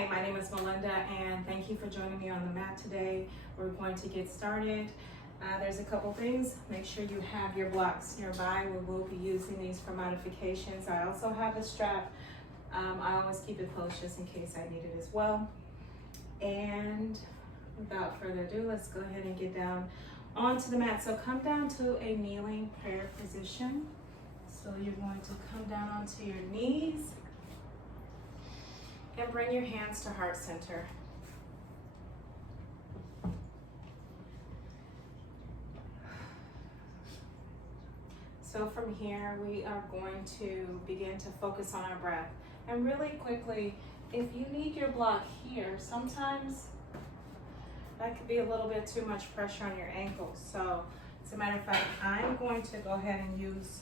Hi, my name is Melinda, and thank you for joining me on the mat today. We're going to get started. There's a couple things. Make sure you have your blocks nearby. We will be using these for modifications. I also have a strap. I always keep it close just in case I need it as well. And without further ado, let's go ahead and get down onto the mat. So come down to a kneeling prayer position. So you're going to come down onto your knees and bring your hands to heart center. So from here, we are going to begin to focus on our breath. And really quickly, if you need your block here, sometimes that could be a little bit too much pressure on your ankles. So as a matter of fact, I'm going to go ahead and use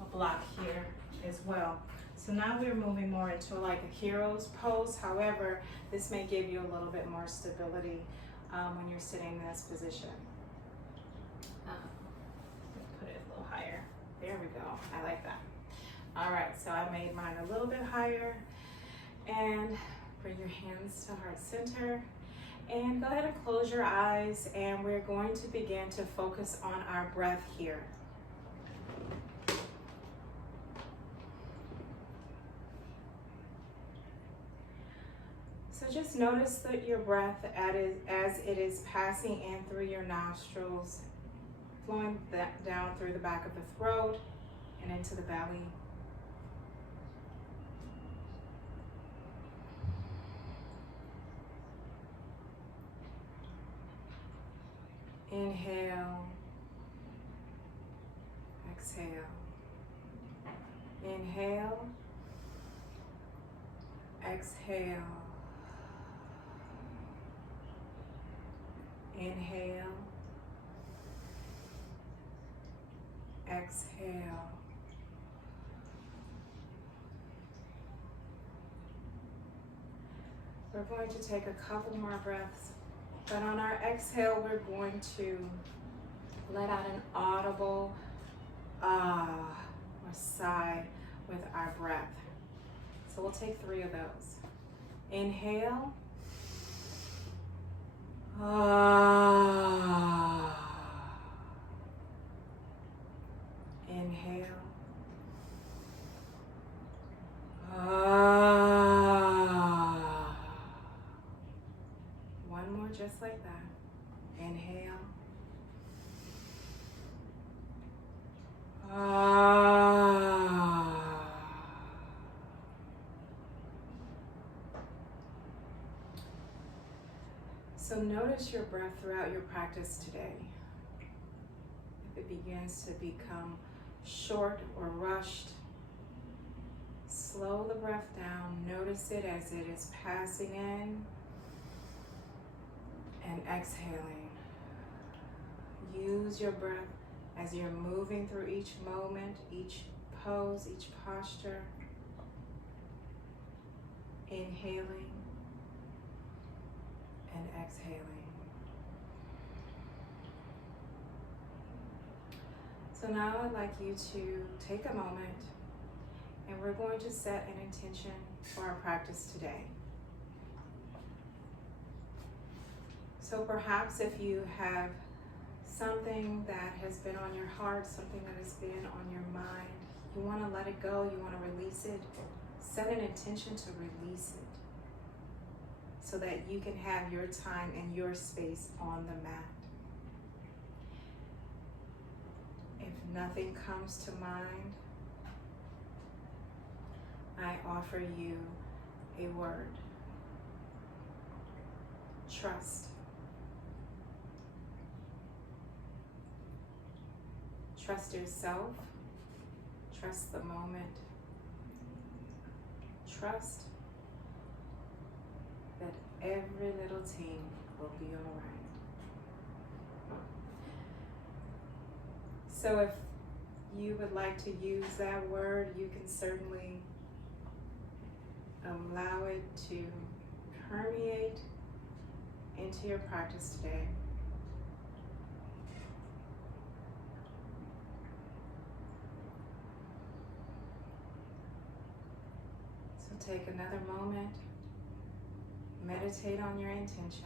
a block here as well. So now we're moving more into like a hero's pose. However, this may give you a little bit more stability when you're sitting in this position. Put it a little higher. There we go. I like that. All right, so I made mine a little bit higher. And bring your hands to heart center. And go ahead and close your eyes, and we're going to begin to focus on our breath here. So just notice that your breath as it is passing in through your nostrils, flowing down through the back of the throat and into the belly. Inhale, exhale. Inhale, exhale. Inhale, exhale. We're going to take a couple more breaths, but on our exhale, we're going to let out an audible ah or sigh with our breath. So we'll take 3 of those. Inhale. Ah. Inhale. Ah. One more just like that. Inhale. Ah. So notice your breath throughout your practice today. If it begins to become short or rushed, slow the breath down. Notice it as it is passing in and exhaling. Use your breath as you're moving through each moment, each pose, each posture. Inhaling and exhaling. So now I'd like you to take a moment, and we're going to set an intention for our practice today. So perhaps if you have something that has been on your heart, something that has been on your mind, you want to let it go, you want to release it, set an intention to release it so that you can have your time and your space on the mat. If nothing comes to mind, I offer you a word. Trust. Trust yourself. Trust the moment. Trust that every little thing will be all right. So if you would like to use that word, you can certainly allow it to permeate into your practice today. So take another moment meditate on your intention.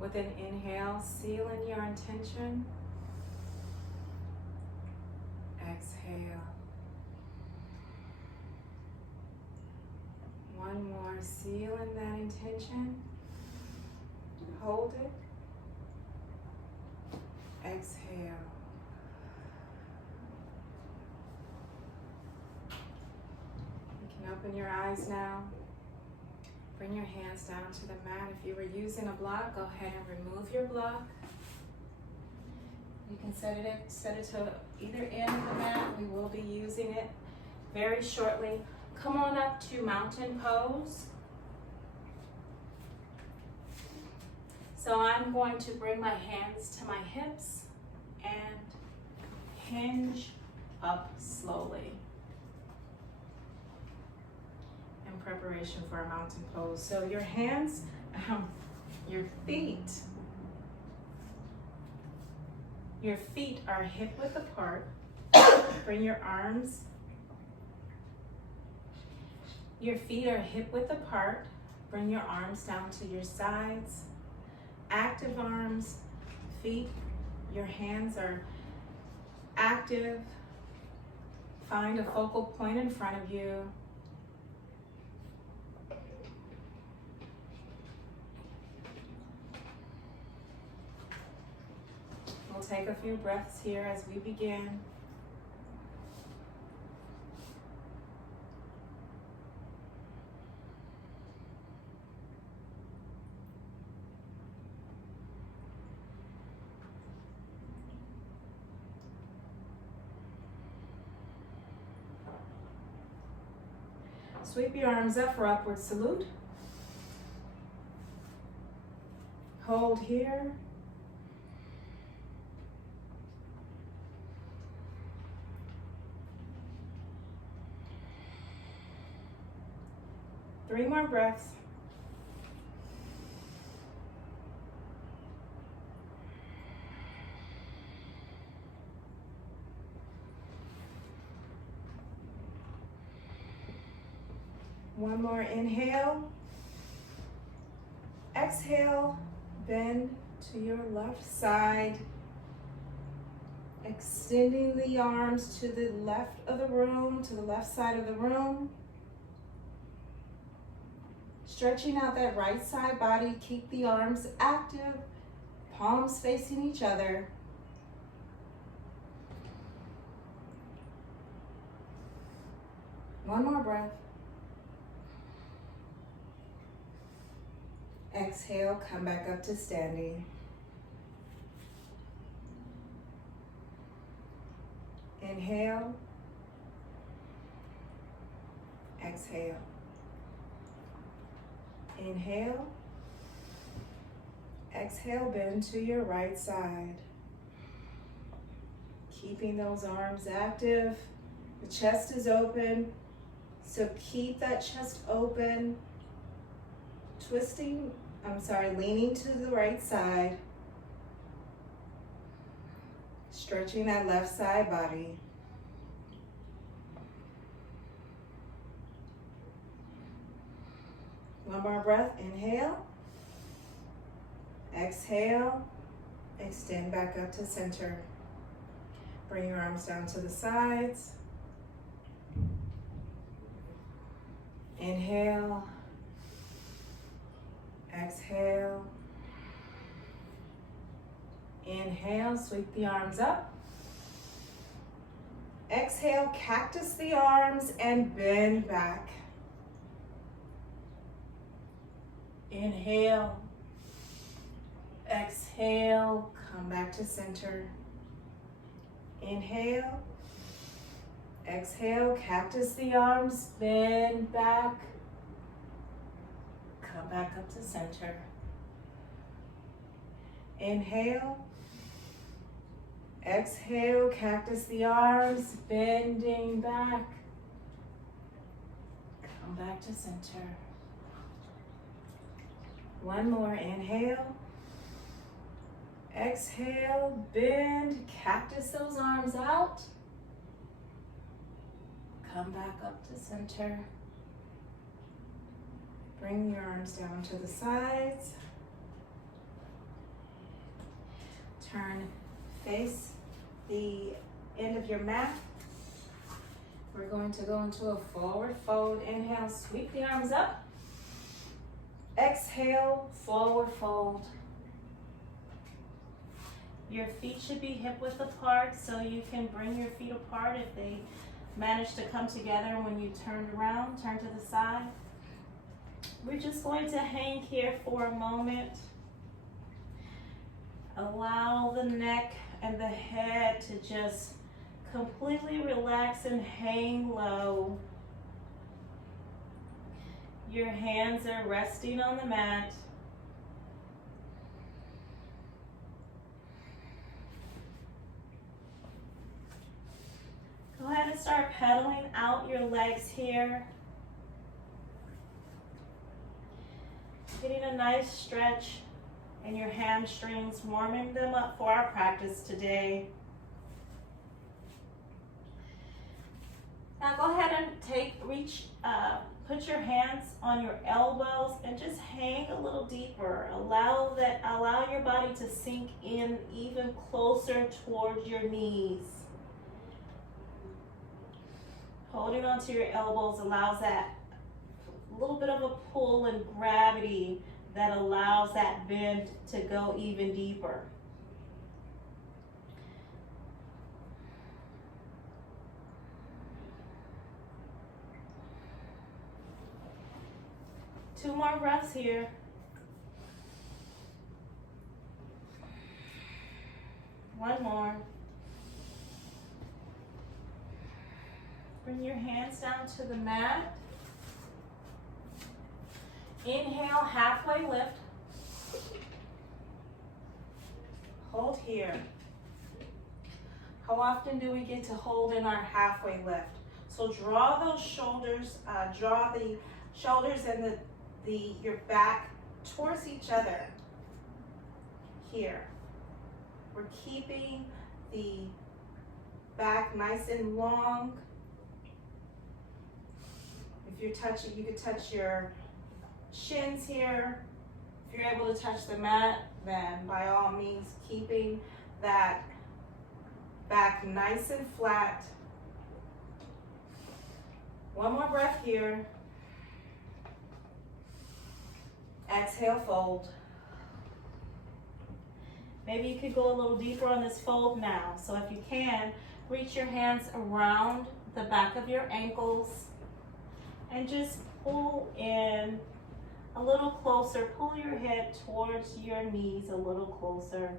With an inhale, seal in your intention. Exhale. One more, seal in that intention. Hold it. Exhale. You can open your eyes now. Bring your hands down to the mat. If you were using a block, go ahead and remove your block. You can set it to either end of the mat. We will be using it very shortly. Come on up to mountain pose. So I'm going to bring my hands to my hips and hinge up slowly in preparation for a mountain pose. So your hands, your feet are hip width apart. Bring your arms. Your feet are hip width apart. Bring your arms down to your sides. Active arms, feet, your hands are active. Find a focal point in front of you. We'll take a few breaths here as we begin. Sweep your arms up for upward salute. Hold here. Three more breaths. One more inhale. Exhale, bend to your left side. Extending the arms to the left of the room, to the left side of the room. Stretching out that right side body, keep the arms active, palms facing each other. One more breath. Exhale, come back up to standing. Inhale. Exhale. Inhale. Exhale, bend to your right side. Keeping those arms active. The chest is open, so keep that chest open. Leaning to the right side. Stretching that left side body. One more breath, inhale. Exhale, extend back up to center. Bring your arms down to the sides. Inhale. Exhale. Inhale, sweep the arms up. Exhale, cactus the arms and bend back. Inhale. Exhale, come back to center. Inhale. Exhale, cactus the arms, bend back. Come back up to center. Inhale. Exhale, cactus the arms, bending back. Come back to center. One more, inhale. Exhale, bend, cactus those arms out. Come back up to center. Bring your arms down to the sides. Turn, face the end of your mat. We're going to go into a forward fold. Inhale, sweep the arms up. Exhale, forward fold. Your feet should be hip width apart, so you can bring your feet apart if they manage to come together when you turn around, turn to the side. We're just going to hang here for a moment. Allow the neck and the head to just completely relax and hang low. Your hands are resting on the mat. Go ahead and start pedaling out your legs here. Getting a nice stretch in your hamstrings, warming them up for our practice today. Now go ahead and put your hands on your elbows and just hang a little deeper. Allow your body to sink in even closer towards your knees. Holding onto your elbows allows that little bit of a pull and gravity that allows that bend to go even deeper. Two more breaths here. One more. Bring your hands down to the mat. Inhale, halfway lift. Hold here. How often do we get to hold in our halfway lift? So draw those shoulders, draw the shoulders and your back towards each other. Here. We're keeping the back nice and long. If you're touching, you could touch your shins here. If you're able to touch the mat, then by all means, keeping that back nice and flat. One more breath here. Exhale, fold. Maybe you could go a little deeper on this fold now. So if you can, reach your hands around the back of your ankles and just pull in a little closer. Pull your head towards your knees a little closer.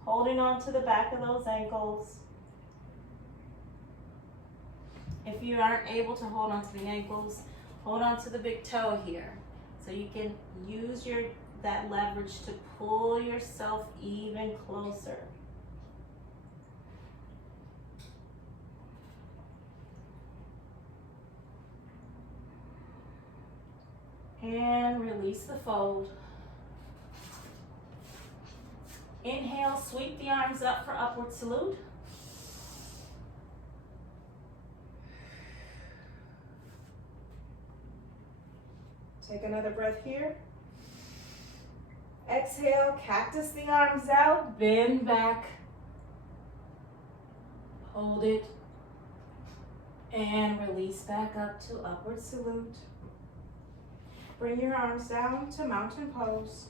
Holding on to the back of those ankles. If you aren't able to hold on to the ankles, hold on to the big toe here. So you can use that leverage to pull yourself even closer. And release the fold. Inhale, sweep the arms up for upward salute. Take another breath here. Exhale, cactus the arms out, bend back. Hold it. And release back up to upward salute. Bring your arms down to mountain pose.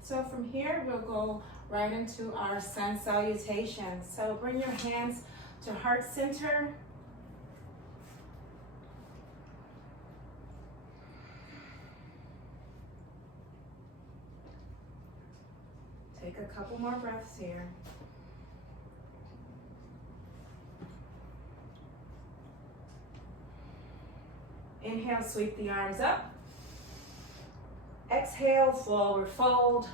So from here, we'll go right into our sun salutation. So bring your hands to heart center. Take a couple more breaths here. Inhale, sweep the arms up. Exhale, forward fold.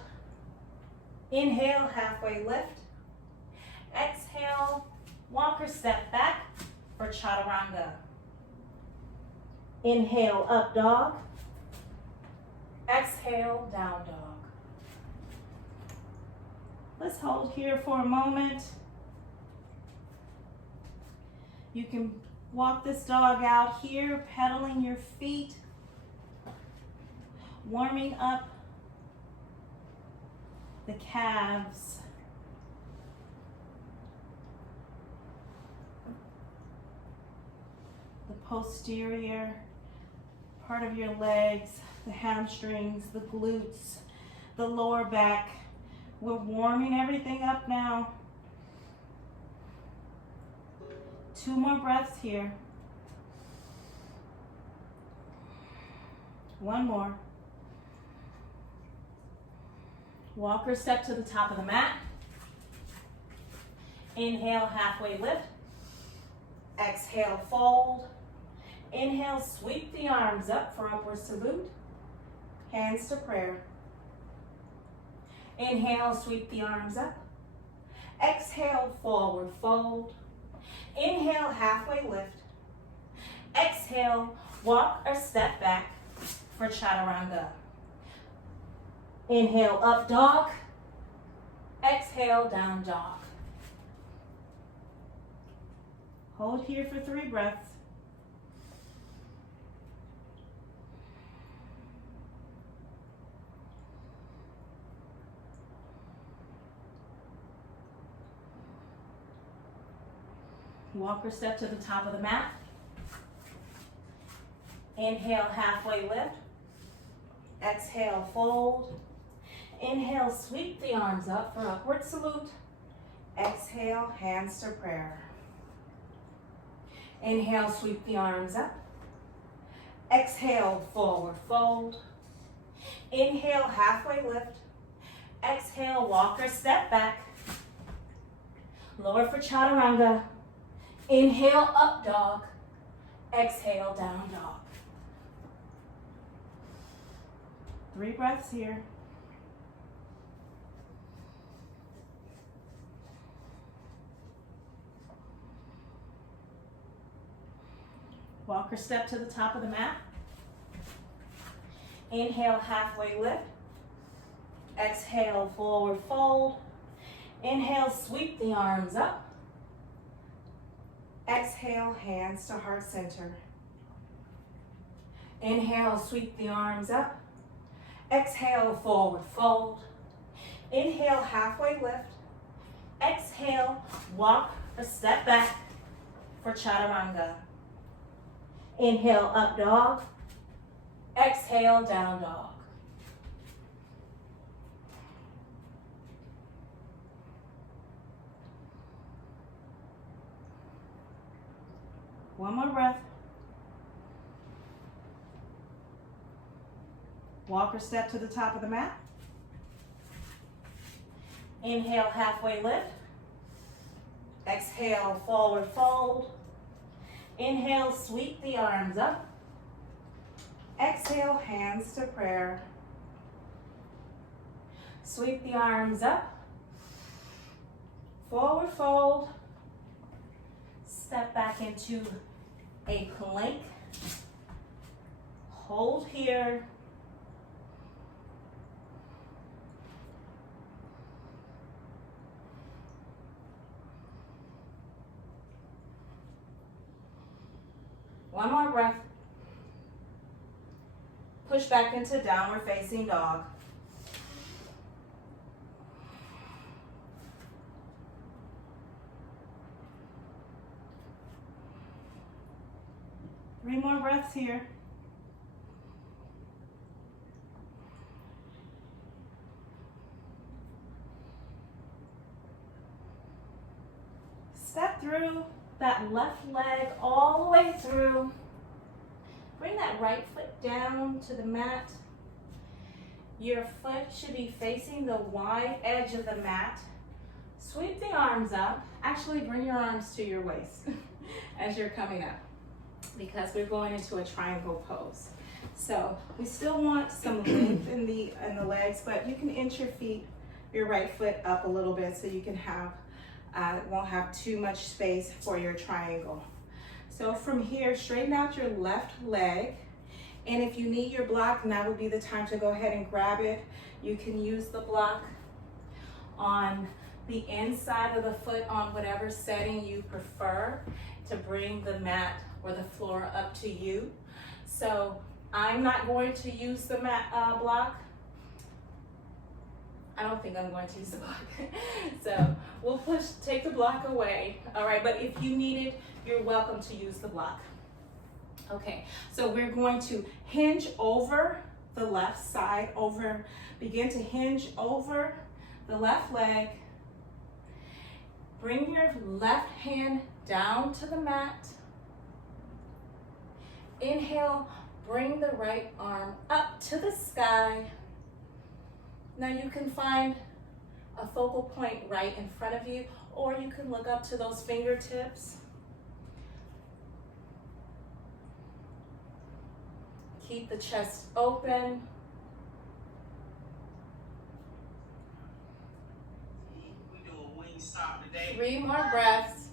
Inhale, halfway lift. Exhale, walk or step back for chaturanga. Inhale, up dog. Exhale, down dog. Let's hold here for a moment. You can walk this dog out here, pedaling your feet, warming up the calves. The posterior part of your legs, the hamstrings, the glutes, the lower back. We're warming everything up now. 2 more breaths here. 1 more. Walk or step to the top of the mat. Inhale, halfway lift. Exhale, fold. Inhale, sweep the arms up for upward salute. Hands to prayer. Inhale, sweep the arms up. Exhale, forward fold. Inhale, halfway lift. Exhale, walk or step back for chaturanga. Inhale, up dog. Exhale, down dog. Hold here for 3 breaths. Walk or step to the top of the mat. Inhale, halfway lift. Exhale, fold. Inhale, sweep the arms up for upward salute. Exhale, hands to prayer. Inhale, sweep the arms up. Exhale, forward fold. Inhale, halfway lift. Exhale, walk or step back. Lower for chaturanga. Inhale, up dog. Exhale, down dog. 3 breaths here. Walk or step to the top of the mat. Inhale, halfway lift. Exhale, forward fold. Inhale, sweep the arms up. Exhale, hands to heart center. Inhale, sweep the arms up. Exhale, forward fold. Inhale, halfway lift. Exhale, walk or step back for chaturanga. Inhale, up dog. Exhale, down dog. One more breath. Walk or step to the top of the mat. Inhale, halfway lift. Exhale, forward fold. Inhale, sweep the arms up. Exhale, hands to prayer. Sweep the arms up. Forward fold. Step back into a plank. Hold here. One more breath. Push back into downward facing dog. Three more breaths here. Step through that left leg all the way through. Bring that right foot down to the mat. Your foot should be facing the wide edge of the mat. Sweep the arms up. Actually, bring your arms to your waist as you're coming up, because we're going into a triangle pose. So we still want some length in the legs, but you can inch your right foot up a little bit so you can have, won't have too much space for your triangle. So from here, straighten out your left leg. And if you need your block, now would be the time to go ahead and grab it. You can use the block on the inside of the foot on whatever setting you prefer to bring the mat or the floor up to you. So I'm not going to use the mat block. I don't think I'm going to use the block. So we'll take the block away. All right, but if you need it, you're welcome to use the block. Okay, so we're going to hinge over the left side, begin to hinge over the left leg. Bring your left hand down to the mat. Inhale, bring the right arm up to the sky. Now you can find a focal point right in front of you, or you can look up to those fingertips. Keep the chest open. We do a wing stop today. 3 more breaths.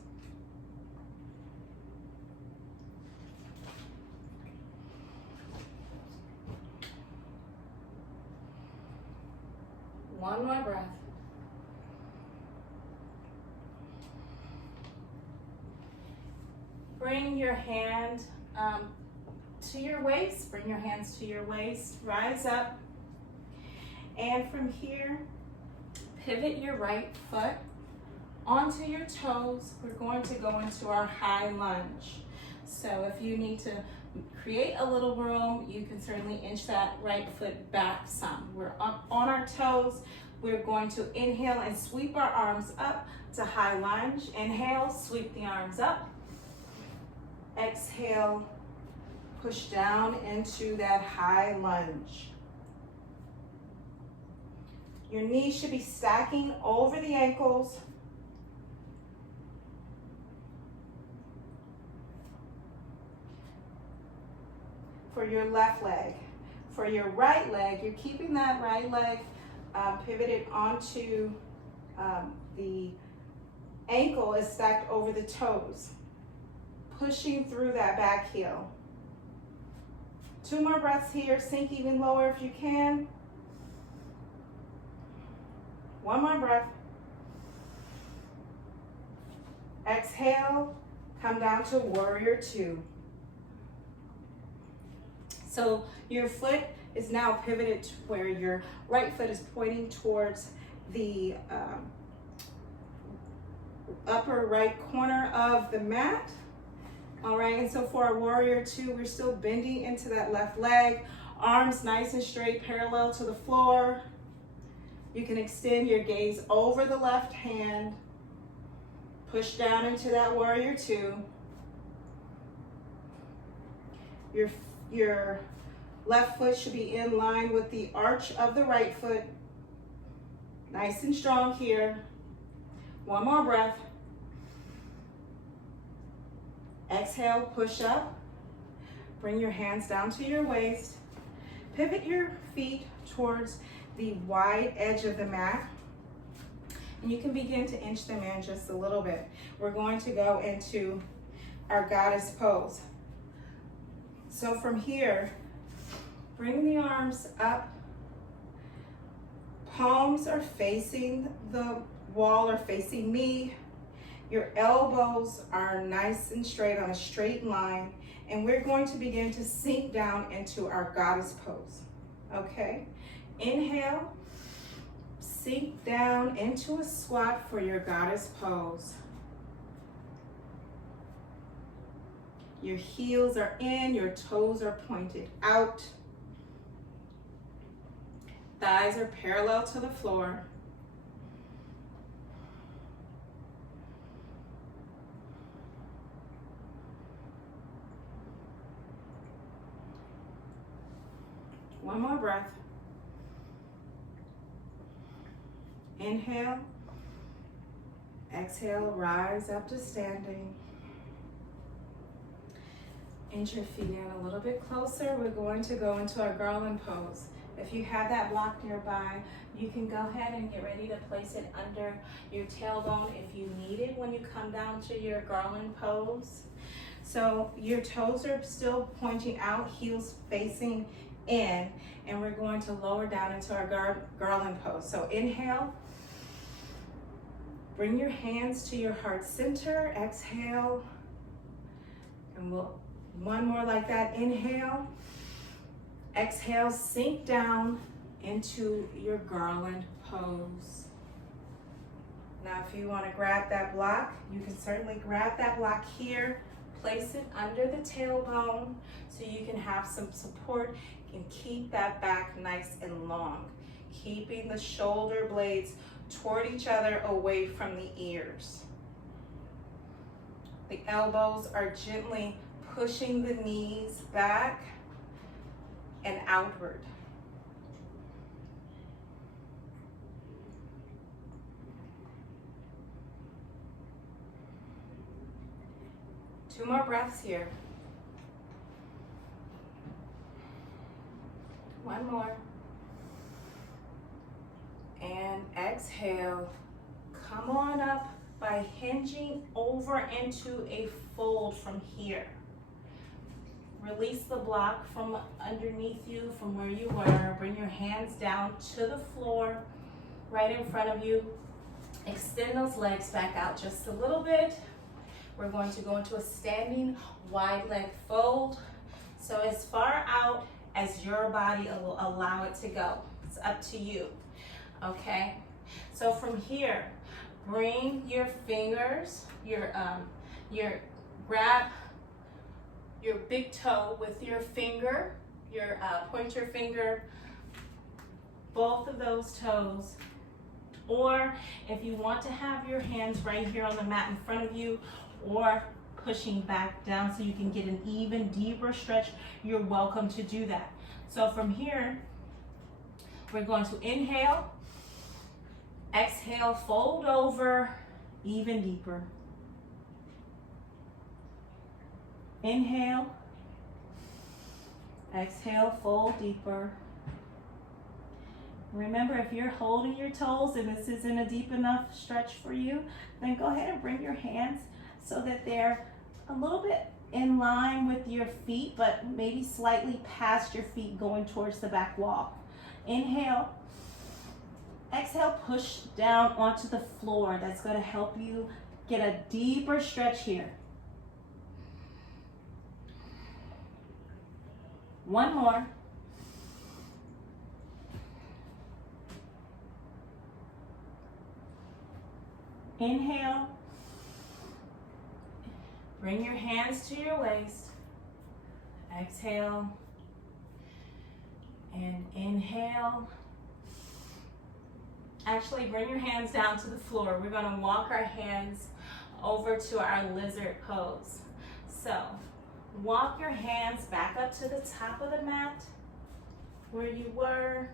One more breath. Bring your hand to your waist. Bring your hands to your waist. Rise up. And from here, pivot your right foot onto your toes. We're going to go into our high lunge. So if you need to create a little room, you can certainly inch that right foot back some. We're on our toes. We're going to inhale and sweep our arms up to high lunge. Inhale, sweep the arms up. Exhale, push down into that high lunge. Your knees should be stacking over the ankles. For your left leg. For your right leg, you're keeping that right leg pivoted onto the ankle is stacked over the toes, pushing through that back heel. 2 more breaths here. Sink even lower if you can. 1 more breath. Exhale, come down to warrior 2. So your foot is now pivoted to where your right foot is pointing towards the upper right corner of the mat. All right, and so for our warrior 2, we're still bending into that left leg, arms nice and straight, parallel to the floor. You can extend your gaze over the left hand, push down into that warrior 2. Your left foot should be in line with the arch of the right foot. Nice and strong here. 1 more breath. Exhale, push up. Bring your hands down to your waist. Pivot your feet towards the wide edge of the mat. And you can begin to inch them in just a little bit. We're going to go into our goddess pose. So from here, bring the arms up. Palms are facing the wall or facing me. Your elbows are nice and straight on a straight line. And we're going to begin to sink down into our goddess pose. Okay? Inhale, sink down into a squat for your goddess pose. Your heels are in, your toes are pointed out. Thighs are parallel to the floor. One more breath. Inhale. Exhale, rise up to standing. Inch your feet in a little bit closer. We're going to go into our garland pose. If you have that block nearby, you can go ahead and get ready to place it under your tailbone if you need it when you come down to your garland pose. So your toes are still pointing out, heels facing in, and we're going to lower down into our garland pose. So inhale, Bring your hands to your heart center. Exhale. And one more like that. Inhale. Exhale, sink down into your garland pose. Now, if you want to grab that block, you can certainly grab that block here, place it under the tailbone so you can have some support and keep that back nice and long, keeping the shoulder blades toward each other away from the ears. The elbows are gently pushing the knees back and outward. Two more breaths here. One more. And exhale. Come on up by hinging over into a fold from here. Release the block from underneath you, from where you were. Bring your hands down to the floor, right in front of you. Extend those legs back out just a little bit. We're going to go into a standing wide leg fold. So as far out as your body will allow it to go. It's up to you, okay? So from here, bring your fingers, grab your big toe with your finger, your pointer finger, both of those toes. Or if you want to have your hands right here on the mat in front of you, or pushing back down so you can get an even deeper stretch, you're welcome to do that. So from here, we're going to inhale, exhale, fold over, even deeper. Inhale, exhale, fold deeper. Remember, if you're holding your toes and this isn't a deep enough stretch for you, then go ahead and bring your hands so that they're a little bit in line with your feet, but maybe slightly past your feet, going towards the back wall. Inhale, exhale, push down onto the floor. That's going to help you get a deeper stretch here. One more. Inhale. Bring your hands to your waist. Exhale. And inhale. Actually, bring your hands down to the floor. We're going to walk our hands over to our lizard pose. So, walk your hands back up to the top of the mat where you were.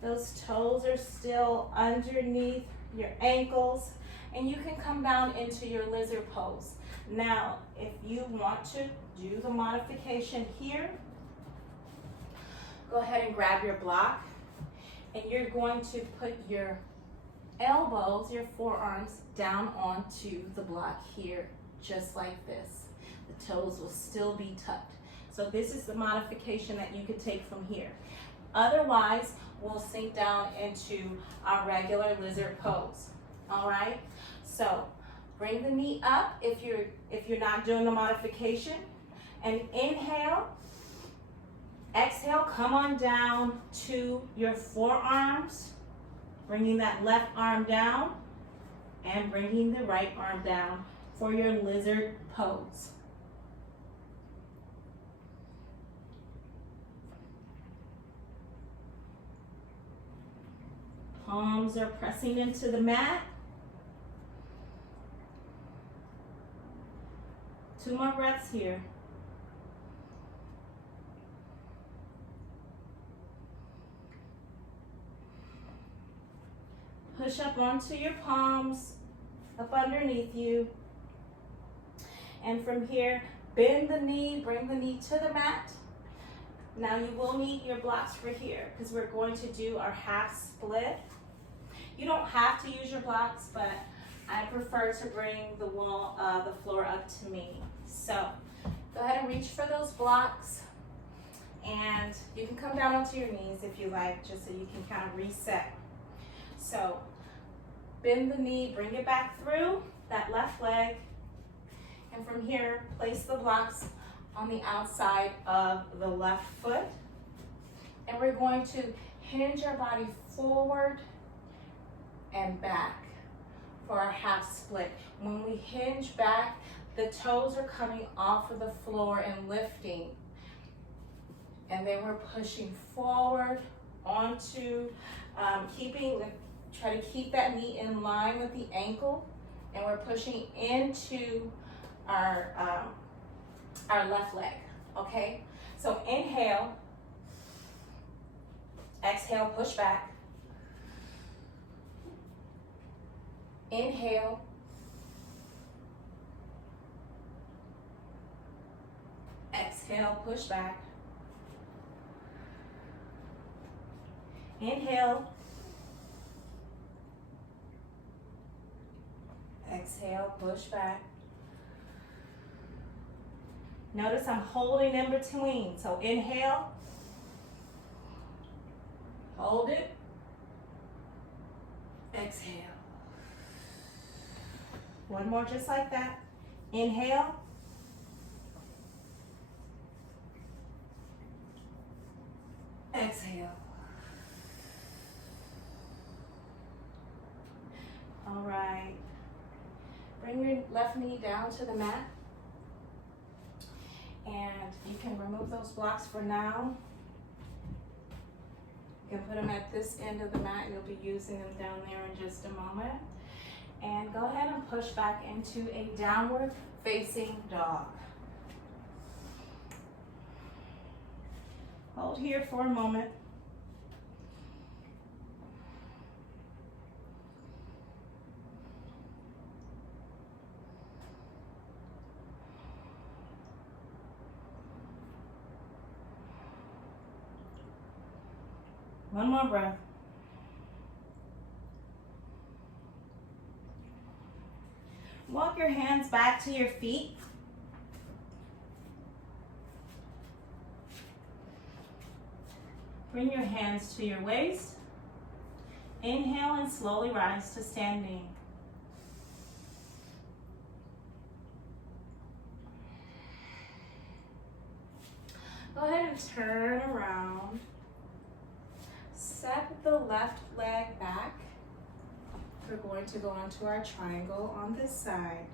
Those toes are still underneath your ankles, and you can come down into your lizard pose. Now, if you want to do the modification here, go ahead and grab your block, and you're going to put your elbows, your forearms, down onto the block here, just like this. The toes will still be tucked. So this is the modification that you could take from here. Otherwise, we'll sink down into our regular lizard pose. All right? So bring the knee up if you're not doing the modification, and inhale. Exhale, come on down to your forearms, bringing that left arm down and bringing the right arm down for your lizard pose. Palms are pressing into the mat. 2 more breaths here. Push up onto your palms, up underneath you. And from here, bend the knee, bring the knee to the mat. Now you will need your blocks for here because we're going to do our half split. You don't have to use your blocks, but I prefer to bring the floor up to me. So go ahead and reach for those blocks, and you can come down onto your knees if you like, just so you can kind of reset. So Bend the knee, bring it back through that left leg. And from here, place the blocks on the outside of the left foot. And we're going to hinge our body forward and back for our half split. When we hinge back, the toes are coming off of the floor and lifting. And then we're pushing forward onto, try to keep that knee in line with the ankle. And we're pushing into our left leg, okay? So inhale, exhale, push back. Inhale. Exhale, push back. Inhale. Exhale, push back. Notice I'm holding in between. So inhale. Hold it. Exhale. One more just like that. Inhale. Exhale. All right. Bring your left knee down to the mat. And you can remove those blocks for now. You can put them at this end of the mat. You'll be using them down there in just a moment. And go ahead and push back into a downward facing dog. Hold here for a moment. One more breath. Walk your hands back to your feet. Bring your hands to your waist. Inhale and slowly rise to standing. Go ahead and turn around. Set the left leg back. We're going to go onto our triangle on this side.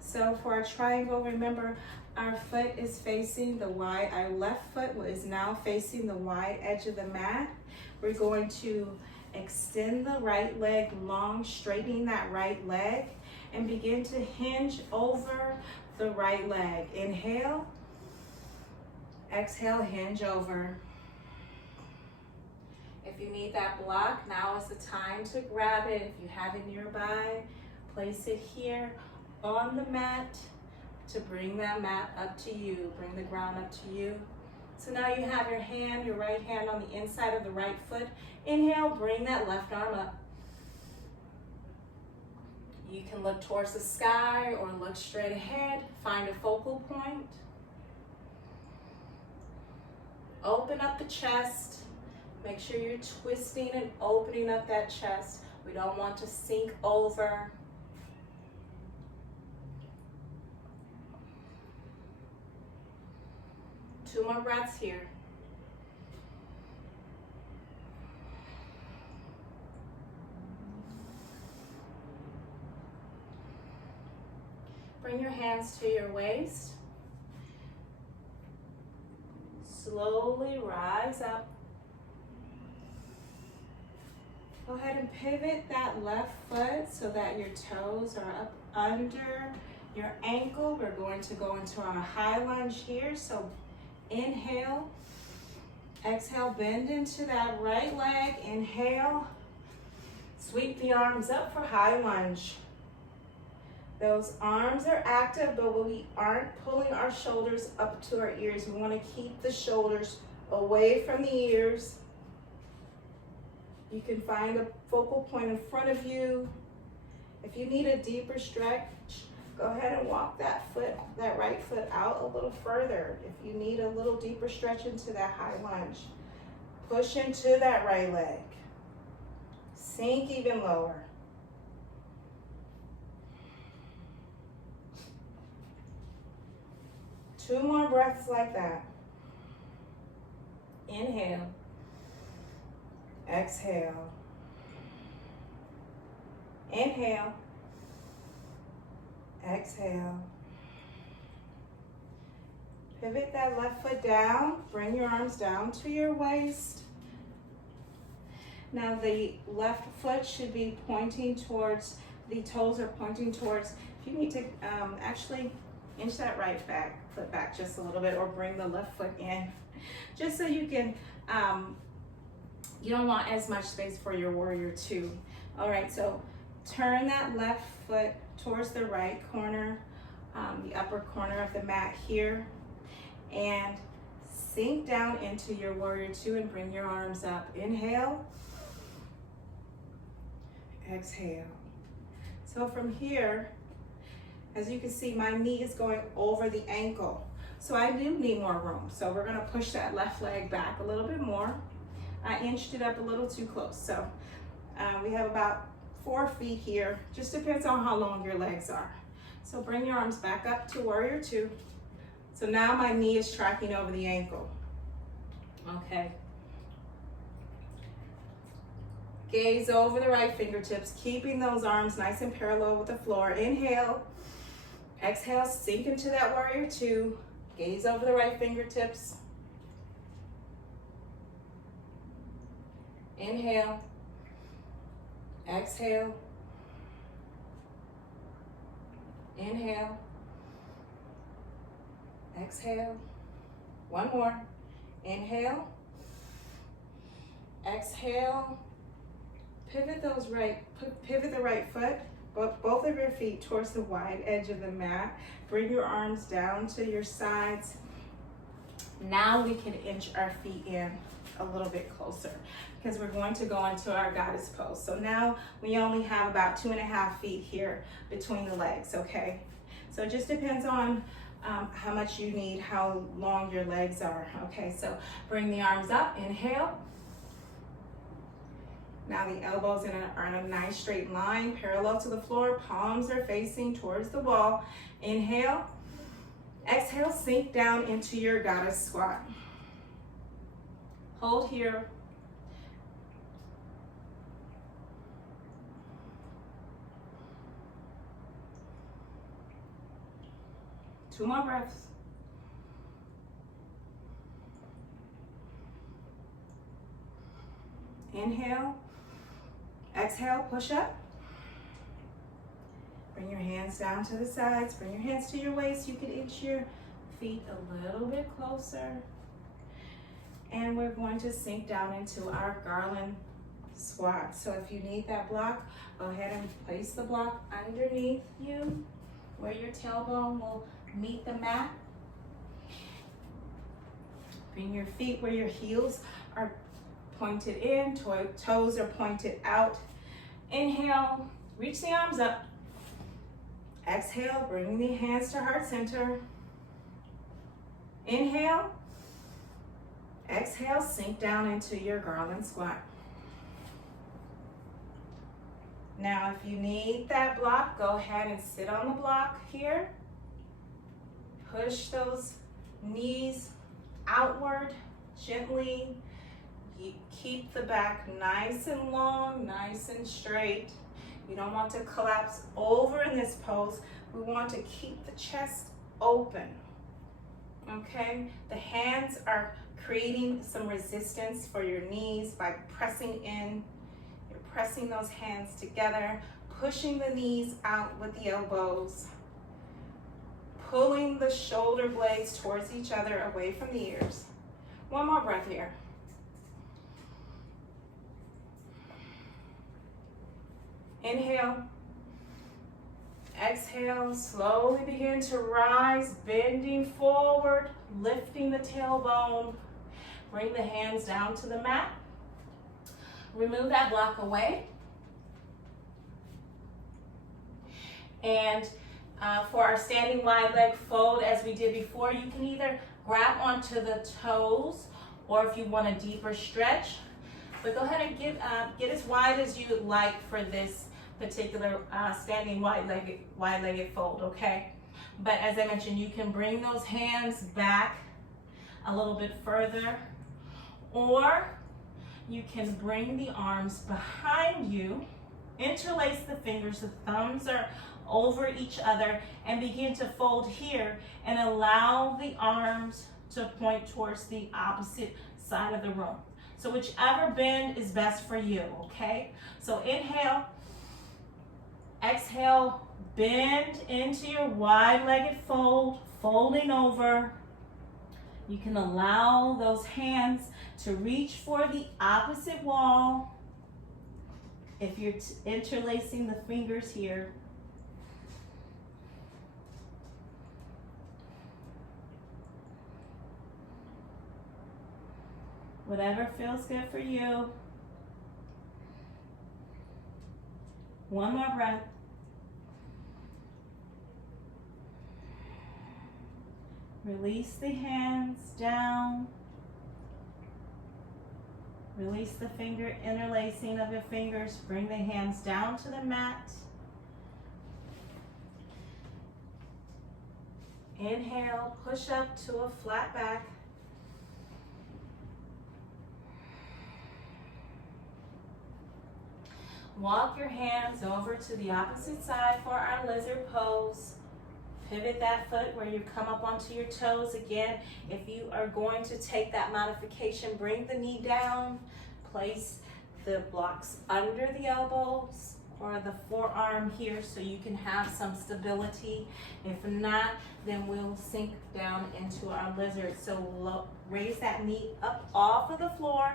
So for our triangle, remember our foot is facing the wide, our left foot is now facing the wide edge of the mat. We're going to extend the right leg long, straightening that right leg, and begin to hinge over the right leg. Inhale, exhale, hinge over. If you need that block, now is the time to grab it. If you have it nearby, place it here on the mat to bring that mat up to you, bring the ground up to you. So now you have your right hand on the inside of the right foot. Inhale, bring that left arm up. You can look towards the sky or look straight ahead. Find a focal point. Open up the chest. Make sure you're twisting and opening up that chest. We don't want to sink over. Two more breaths here. Bring your hands to your waist. Slowly rise up. Go ahead and pivot that left foot so that your toes are up under your ankle. We're going to go into our high lunge here. So inhale, exhale, bend into that right leg. Inhale, sweep the arms up for high lunge. Those arms are active, but we aren't pulling our shoulders up to our ears. We want to keep the shoulders away from the ears. You can find a focal point in front of you. If you need a deeper stretch, go ahead and walk that right foot out a little further. If you need a little deeper stretch into that high lunge, push into that right leg. Sink even lower. 2 more breaths like that. Inhale. Exhale. Inhale. Exhale. Pivot that left foot down. Bring your arms down to your waist. Now the left foot should be pointing towards, the toes are pointing towards, if you need to actually inch that foot back just a little bit, or bring the left foot in, just so you can, you don't want as much space for your warrior two. All right, so turn that left foot towards the right corner, the upper corner of the mat here, and sink down into your warrior two and bring your arms up. Inhale. Exhale. So from here, as you can see, my knee is going over the ankle. So I do need more room. So we're gonna push that left leg back a little bit more. I inched it up a little too close. So we have about 4 feet here. Just depends on how long your legs are. So bring your arms back up to warrior two. So now my knee is tracking over the ankle. Okay. Gaze over the right fingertips, keeping those arms nice and parallel with the floor. Inhale. Exhale, sink into that warrior two. Gaze over the right fingertips. Inhale. Exhale. Inhale. Exhale. One more. Inhale. Exhale. Pivot the right foot, both of your feet towards the wide edge of the mat. Bring your arms down to your sides. Now we can inch our feet in a little bit closer, because we're going to go into our goddess pose. So now we only have about 2.5 feet here between the legs, okay? So it just depends on how much you need, how long your legs are, okay? So bring the arms up, inhale. Now the elbows are in a nice straight line, parallel to the floor. Palms are facing towards the wall. Inhale. Exhale, sink down into your goddess squat. Hold here. Two more breaths. Inhale. Exhale, push up. Bring your hands down to the sides. Bring your hands to your waist. You can inch your feet a little bit closer. And we're going to sink down into our garland squat. So if you need that block, go ahead and place the block underneath you, where your tailbone will meet the mat. Bring your feet where your heels are pointed in, toes are pointed out. Inhale, reach the arms up. Exhale, bring the hands to heart center. Inhale. Exhale, sink down into your garland squat. Now, if you need that block, go ahead and sit on the block here. Push those knees outward gently. Keep the back nice and long, nice and straight. You don't want to collapse over in this pose. We want to keep the chest open, okay? The hands are creating some resistance for your knees by pressing in. You're pressing those hands together, pushing the knees out with the elbows, pulling the shoulder blades towards each other away from the ears. One more breath here. Inhale. Exhale, slowly begin to rise, bending forward, lifting the tailbone. Bring the hands down to the mat. Remove that block away. And for our standing wide leg fold, as we did before, you can either grab onto the toes, or if you want a deeper stretch, but go ahead and get as wide as you like for this particular standing wide-legged fold, okay? But as I mentioned, you can bring those hands back a little bit further, or you can bring the arms behind you, interlace the fingers, the thumbs are over each other, and begin to fold here and allow the arms to point towards the opposite side of the room. So whichever bend is best for you, okay? So inhale, exhale, bend into your wide-legged fold, folding over. You can allow those hands to reach for the opposite wall if you're interlacing the fingers here. Whatever feels good for you. One more breath. Release the hands down. Release the finger interlacing of your fingers. Bring the hands down to the mat. Inhale, push up to a flat back. Walk your hands over to the opposite side for our lizard pose. Pivot that foot where you come up onto your toes again. If you are going to take that modification, bring the knee down, place the blocks under the elbows or the forearm here so you can have some stability. If not, then we'll sink down into our lizard. So raise that knee up off of the floor.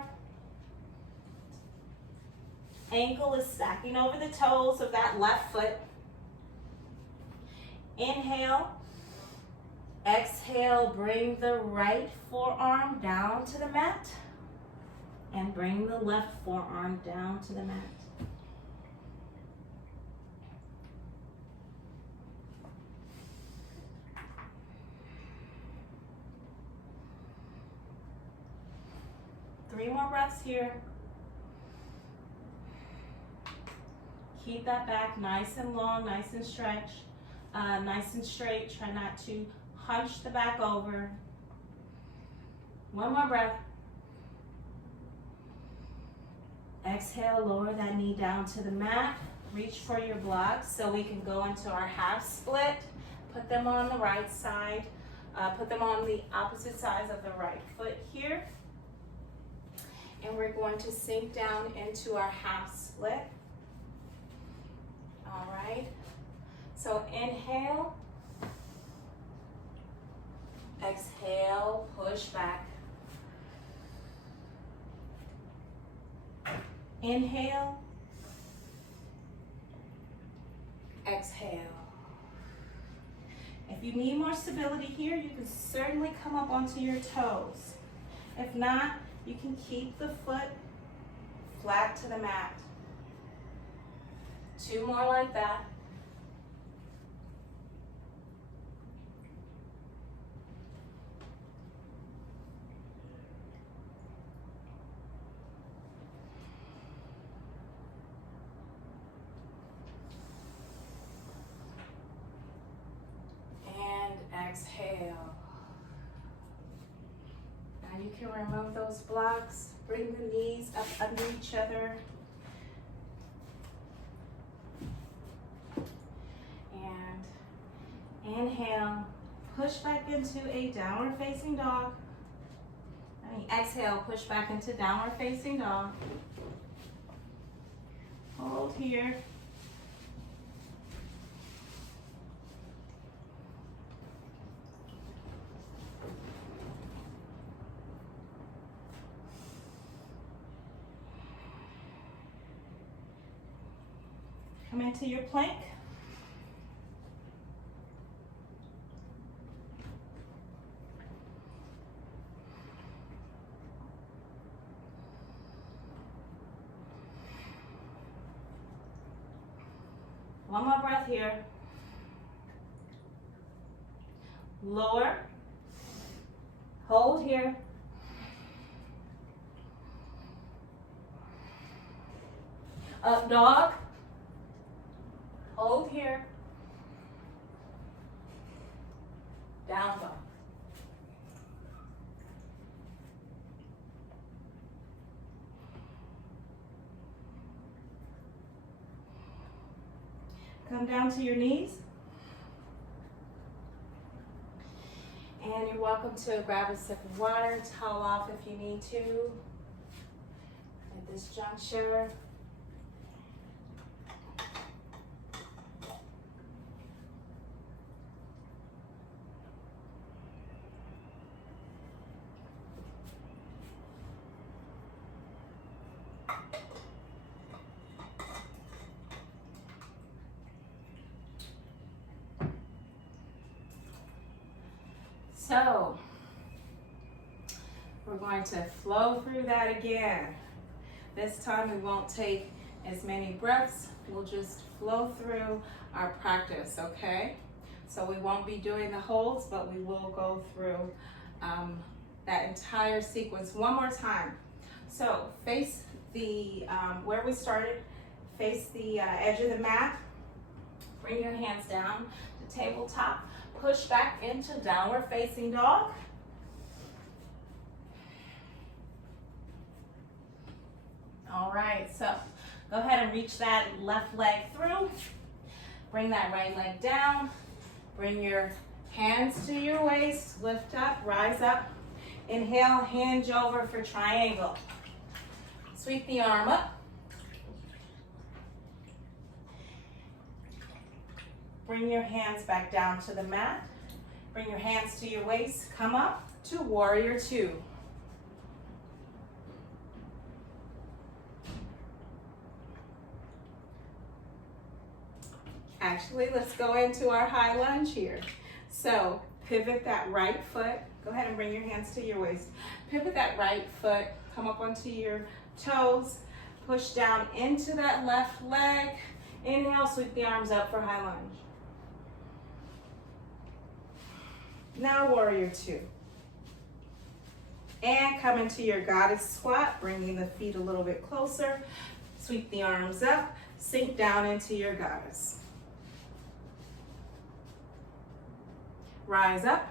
Ankle is stacking over the toes of that left foot. Inhale. Exhale, bring the right forearm down to the mat. And bring the left forearm down to the mat. Three more breaths here. Keep that back nice and long, nice and stretched, nice and straight. Try not to hunch the back over. One more breath. Exhale, lower that knee down to the mat. Reach for your blocks so we can go into our half split. Put them on the right side. Put them on the opposite sides of the right foot here. And we're going to sink down into our half split. All right, so inhale, exhale, push back. Inhale, exhale. If you need more stability here, you can certainly come up onto your toes. If not, you can keep the foot flat to the mat. Two more like that. And exhale. Now you can remove those blocks. Bring the knees up under each other. Inhale, push back into a downward facing dog. Exhale, push back into downward facing dog. Hold here. Come into your plank. One more breath here. Lower. Hold here. Up dog. Hold here. Down dog. Come down to your knees. And you're welcome to grab a sip of water, towel off if you need to at this juncture. So, we're going to flow through that again. This time we won't take as many breaths. We'll just flow through our practice, okay? So we won't be doing the holds, but we will go through that entire sequence one more time. So face the, where we started, face the edge of the mat. Bring your hands down to tabletop. Push back into downward facing dog. All right, so go ahead and reach that left leg through. Bring that right leg down. Bring your hands to your waist. Lift up, rise up. Inhale, hinge over for triangle. Sweep the arm up. Bring your hands back down to the mat. Bring your hands to your waist. Come up to warrior two. Actually, let's go into our high lunge here. So pivot that right foot. Go ahead and bring your hands to your waist. Pivot that right foot. Come up onto your toes. Push down into that left leg. Inhale, sweep the arms up for high lunge. Now warrior two. And come into your goddess squat, bringing the feet a little bit closer. Sweep the arms up, sink down into your goddess. Rise up,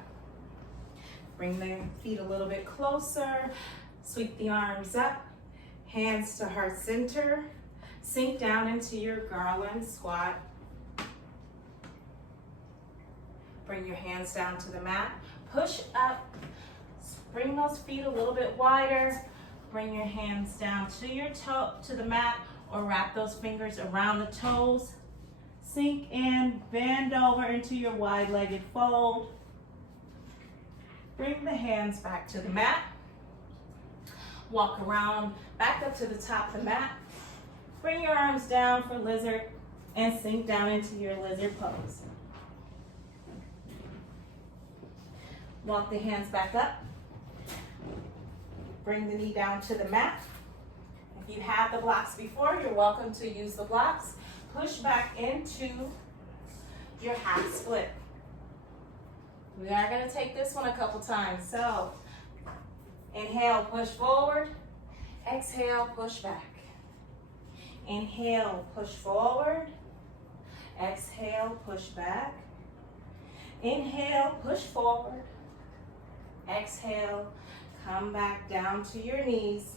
bring the feet a little bit closer. Sweep the arms up, hands to heart center. Sink down into your garland squat. Bring your hands down to the mat. Push up. Bring those feet a little bit wider. Bring your hands down to your toe, to the mat, or wrap those fingers around the toes. Sink in, bend over into your wide-legged fold. Bring the hands back to the mat. Walk around, back up to the top of the mat. Bring your arms down for lizard and sink down into your lizard pose. Walk the hands back up. Bring the knee down to the mat. If you had the blocks before, you're welcome to use the blocks. Push back into your half split. We are going to take this one a couple times. So, inhale, push forward. Exhale, push back. Inhale, push forward. Exhale, push back. Inhale, push forward. Exhale, come back down to your knees.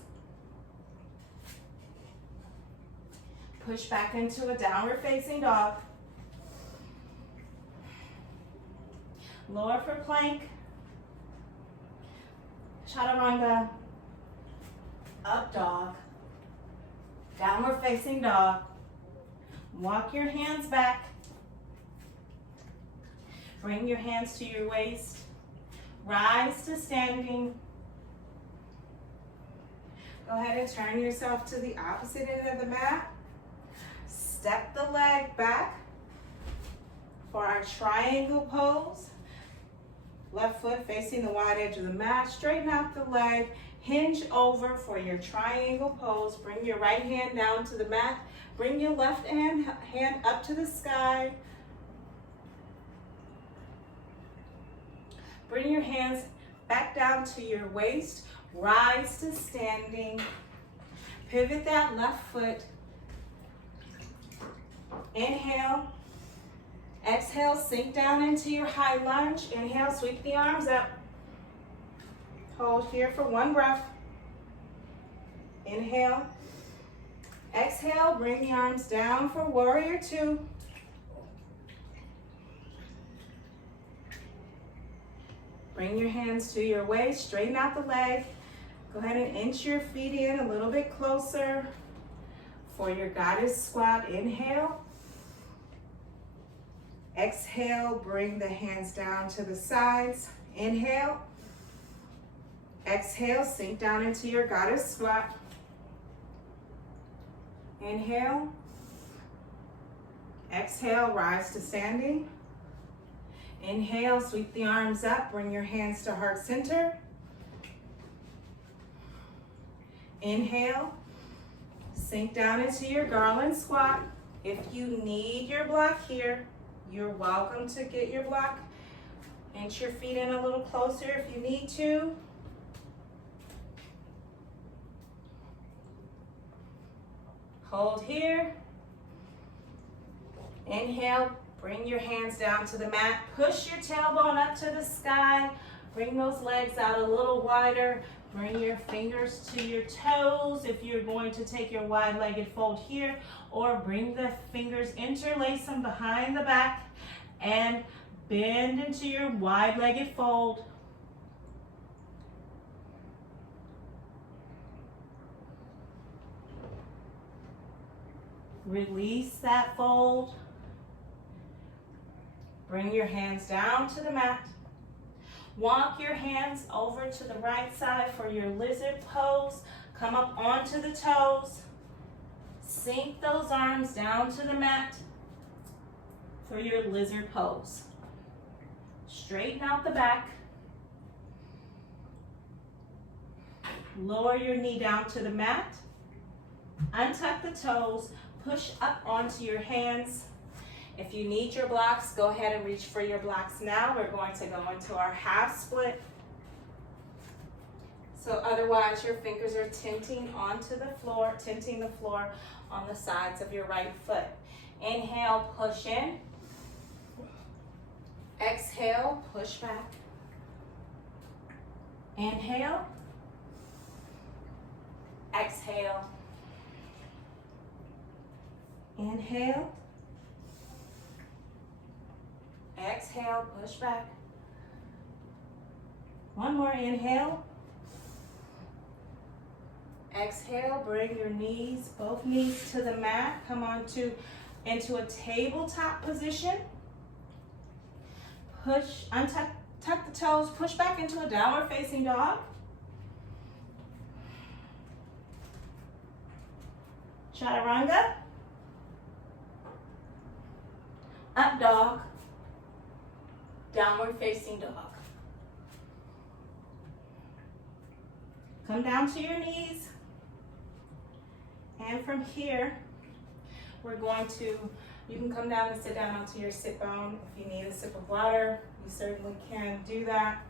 Push back into a downward facing dog. Lower for plank. Chaturanga. Up dog. Downward facing dog. Walk your hands back. Bring your hands to your waist. Rise to standing. Go ahead and turn yourself to the opposite end of the mat. Step the leg back for our triangle pose. Left foot facing the wide edge of the mat. Straighten out the leg. Hinge over for your triangle pose. Bring your right hand down to the mat. Bring your left hand up to the sky. Bring your hands back down to your waist. Rise to standing. Pivot that left foot. Inhale. Exhale, sink down into your high lunge. Inhale, sweep the arms up. Hold here for one breath. Inhale. Exhale, bring the arms down for warrior two. Bring your hands to your waist, straighten out the leg. Go ahead and inch your feet in a little bit closer for your goddess squat. Inhale. Exhale, bring the hands down to the sides. Inhale. Exhale, sink down into your goddess squat. Inhale. Exhale, rise to standing. Inhale, sweep the arms up, bring your hands to heart center. Inhale, sink down into your garland squat. If you need your block here, you're welcome to get your block. Inch your feet in a little closer if you need to. Hold here. Inhale, bring your hands down to the mat. Push your tailbone up to the sky. Bring those legs out a little wider. Bring your fingers to your toes if you're going to take your wide-legged fold here, or bring the fingers, interlace them behind the back and bend into your wide-legged fold. Release that fold. Bring your hands down to the mat. Walk your hands over to the right side for your lizard pose. Come up onto the toes. Sink those arms down to the mat for your lizard pose. Straighten out the back. Lower your knee down to the mat. Untuck the toes. Push up onto your hands. If you need your blocks, go ahead and reach for your blocks now. We're going to go into our half split. So otherwise, your fingers are tinting onto the floor, tinting the floor on the sides of your right foot. Inhale, push in. Exhale, push back. Inhale. Exhale. Inhale. Exhale, push back. One more inhale. Exhale, bring your knees, both knees to the mat. Come on into a tabletop position. Push, tuck the toes, push back into a downward facing dog. Chaturanga. Up dog. Downward facing dog. Come down to your knees. And from here, we're going to, you can come down and sit down onto your sit bone. If you need a sip of water, you certainly can do that.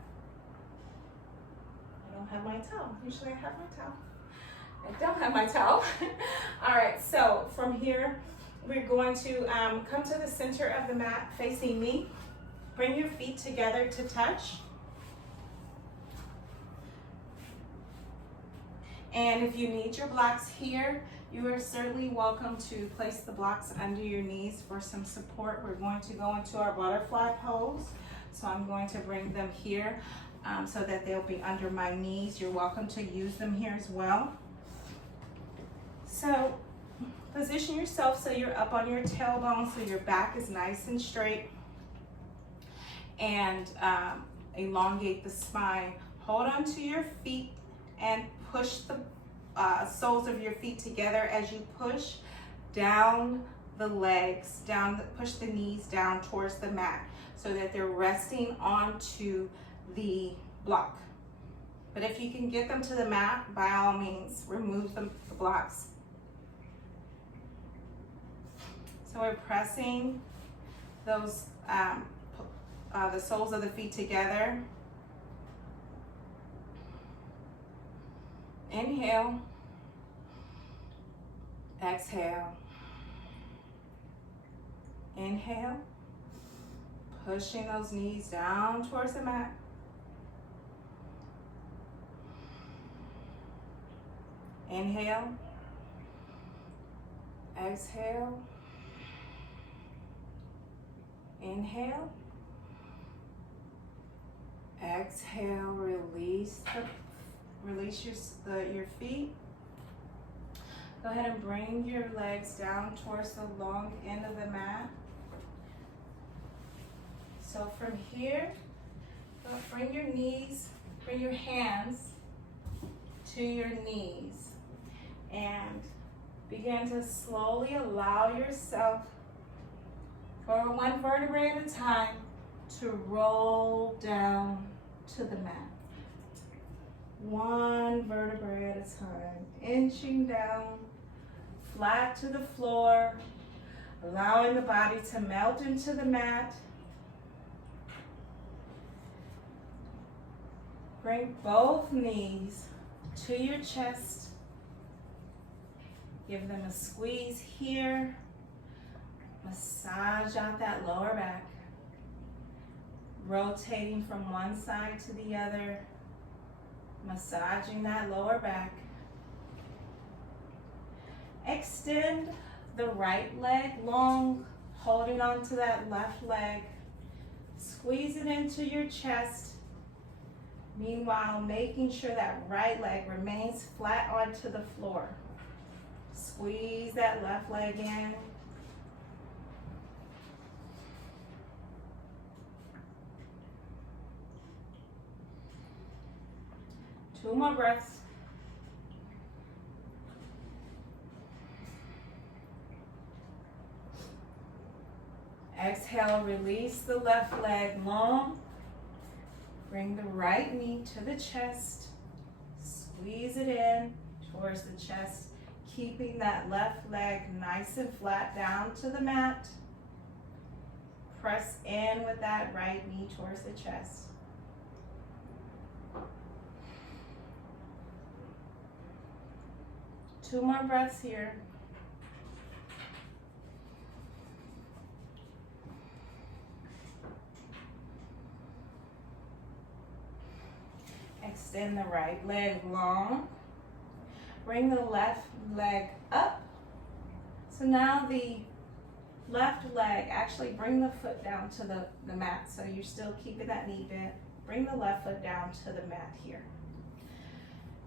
I don't have my towel. Usually I have my towel. I don't have my towel. All right, so from here, we're going to come to the center of the mat facing me. Bring your feet together to touch. And if you need your blocks here, you are certainly welcome to place the blocks under your knees for some support. We're going to go into our butterfly pose. So I'm going to bring them here so that they'll be under my knees. You're welcome to use them here as well. So position yourself so you're up on your tailbone, so your back is nice and straight. And elongate the spine. Hold on to your feet and push the soles of your feet together as you push down the legs, push the knees down towards the mat so that they're resting onto the block. But if you can get them to the mat, by all means, remove the blocks. So we're pressing those the soles of the feet together. Inhale. Exhale. Inhale. Pushing those knees down towards the mat. Inhale. Exhale. Inhale. Exhale. Release your feet. Go ahead and bring your legs down towards the long end of the mat. So from here, bring your hands to your knees and begin to slowly allow yourself, for one vertebrae at a time, to roll down to the mat. One vertebrae at a time, inching down, flat to the floor, allowing the body to melt into the mat. Bring both knees to your chest. Give them a squeeze here. Massage out that lower back. Rotating from one side to the other. Massaging that lower back. Extend the right leg long, holding on to that left leg. Squeeze it into your chest. Meanwhile, making sure that right leg remains flat onto the floor. Squeeze that left leg in. Two more breaths. Exhale, release the left leg long. Bring the right knee to the chest. Squeeze it in towards the chest, keeping that left leg nice and flat down to the mat. Press in with that right knee towards the chest. Two more breaths here. Extend the right leg long. Bring the left leg up. So now the left leg, actually bring the foot down to the mat. So you're still keeping that knee bent. Bring the left foot down to the mat here.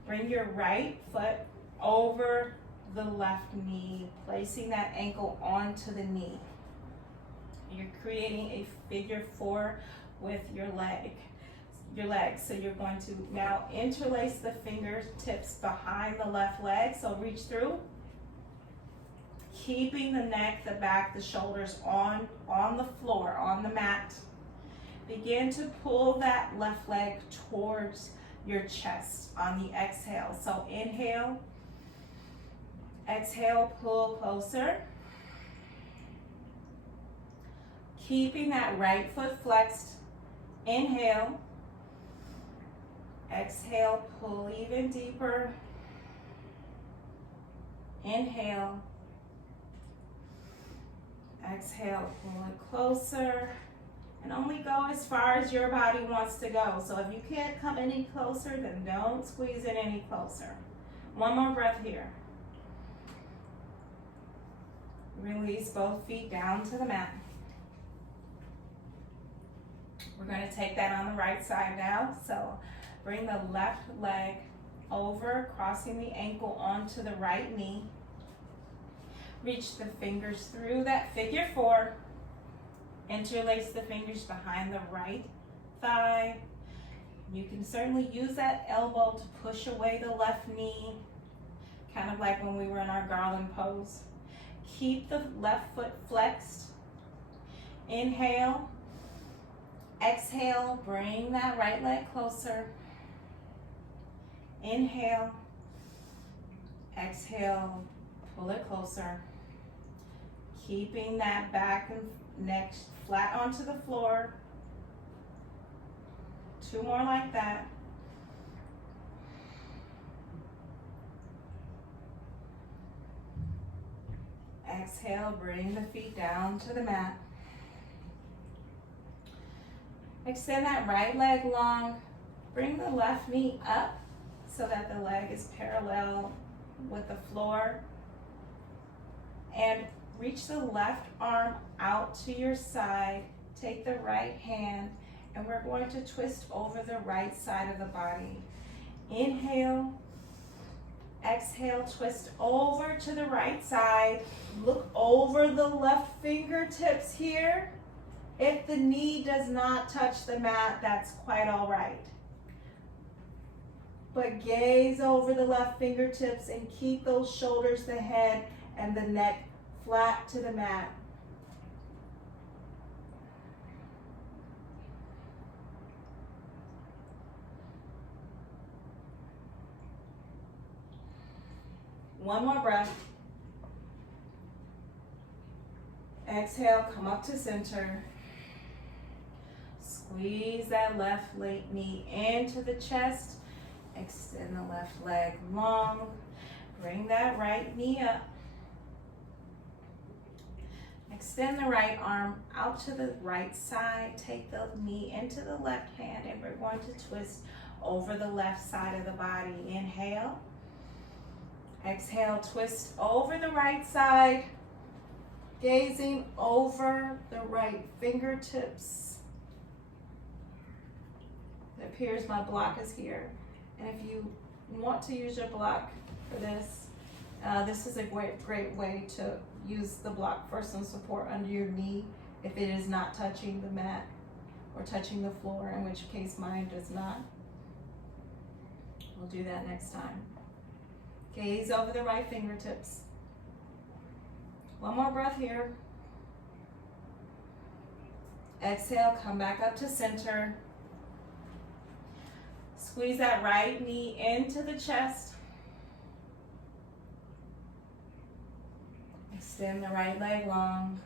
Bring your right foot over the left knee, placing that ankle onto the knee. You're creating a figure four with your legs. So you're going to now interlace the fingertips behind the left leg. So reach through, keeping the neck, the back, the shoulders on the floor, on the mat. Begin to pull that left leg towards your chest on the exhale. So inhale, exhale, pull closer. Keeping that right foot flexed. Inhale. Exhale, pull even deeper. Inhale. Exhale, pull it closer. And only go as far as your body wants to go. So if you can't come any closer, then don't squeeze it any closer. One more breath here. Release both feet down to the mat. We're going to take that on the right side now. So bring the left leg over, crossing the ankle onto the right knee. Reach the fingers through that figure four. Interlace the fingers behind the right thigh. You can certainly use that elbow to push away the left knee, kind of like when we were in our garland pose. Keep the left foot flexed. Inhale. Exhale, bring that right leg closer. Inhale. Exhale, pull it closer. Keeping that back and neck flat onto the floor. Two more like that. Exhale, bring the feet down to the mat. Extend that right leg long. Bring the left knee up so that the leg is parallel with the floor. And reach the left arm out to your side. Take the right hand, and we're going to twist over the right side of the body. Inhale. Exhale, twist over to the right side. Look over the left fingertips here. If the knee does not touch the mat, that's quite all right. But gaze over the left fingertips and keep those shoulders, the head, and the neck flat to the mat. One more breath. Exhale, come up to center. Squeeze that left knee into the chest. Extend the left leg long. Bring that right knee up. Extend the right arm out to the right side. Take the knee into the left hand, and we're going to twist over the left side of the body. Inhale. Exhale, twist over the right side, gazing over the right fingertips. It appears my block is here. And if you want to use your block for this, this is a great way to use the block for some support under your knee if it is not touching the mat or touching the floor, in which case mine does not. We'll do that next time. Gaze over the right fingertips. One more breath here. Exhale, come back up to center. Squeeze that right knee into the chest. Extend the right leg long.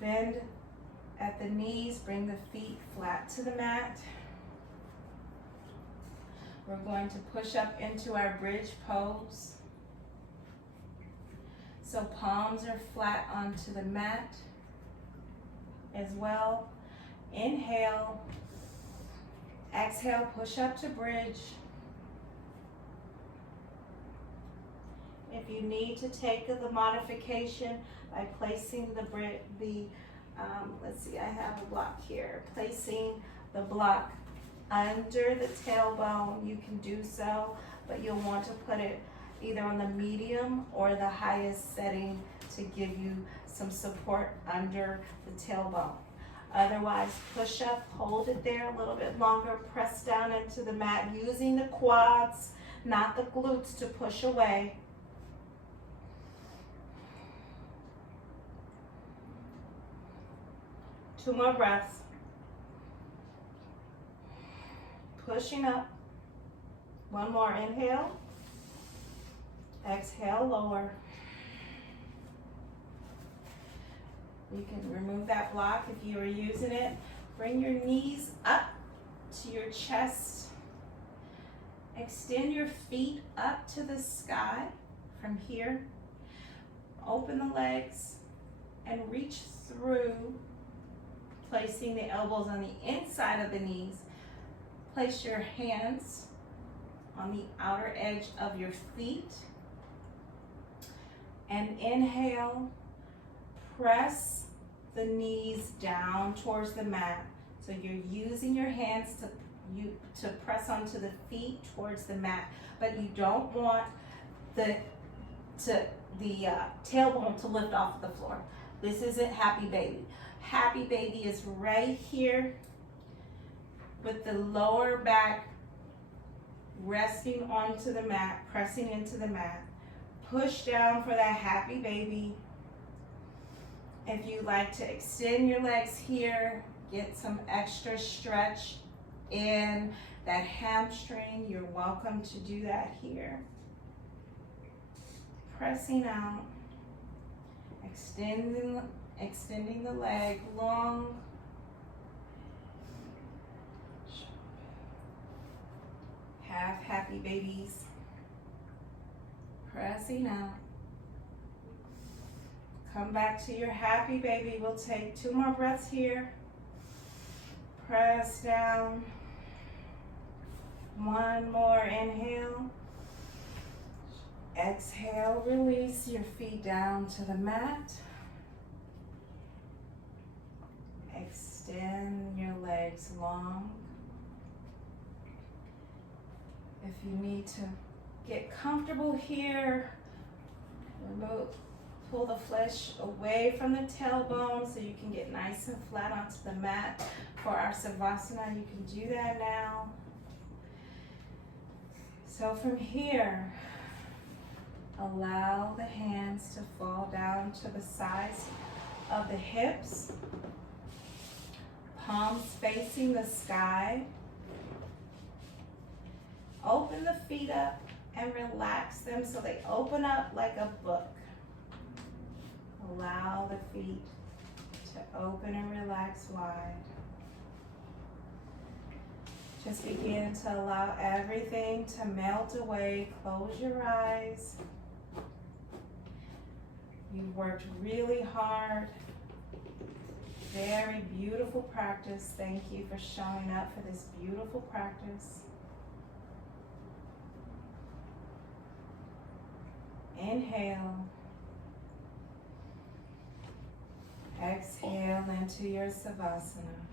Bend at the knees, bring the feet flat to the mat. We're going to push up into our bridge pose. So palms are flat onto the mat as well. Inhale. Exhale, push up to bridge. If you need to take the modification by placing let's see, I have a block here. Placing the block under the tailbone, you can do so, but you'll want to put it either on the medium or the highest setting to give you some support under the tailbone. Otherwise, push up, hold it there a little bit longer, press down into the mat using the quads, not the glutes, to push away. Two more breaths. Pushing up. One more inhale. Exhale, lower. You can remove that block if you are using it. Bring your knees up to your chest. Extend your feet up to the sky from here. Open the legs and reach through, placing the elbows on the inside of the knees. Place your hands on the outer edge of your feet. And inhale, press the knees down towards the mat. So you're using your hands to press onto the feet towards the mat, but you don't want the tailbone to lift off the floor. This isn't happy baby. Happy baby is right here with the lower back resting onto the mat, pressing into the mat. Push down for that happy baby. If you like to extend your legs here, get some extra stretch in that hamstring, you're welcome to do that here. Pressing out, extending the leg long. Have happy babies. Pressing out. Come back to your happy baby. We'll take 2 more breaths here. Press down. 1 more inhale. Exhale, release your feet down to the mat. Extend your legs long. If you need to get comfortable here, pull the flesh away from the tailbone so you can get nice and flat onto the mat. For our Savasana, you can do that now. So from here, allow the hands to fall down to the sides of the hips, palms facing the sky. Open the feet up and relax them so they open up like a book. Allow the feet to open and relax wide. Just begin to allow everything to melt away. Close your eyes. You've worked really hard. Very beautiful practice. Thank you for showing up for this beautiful practice. Inhale. Exhale into your Savasana.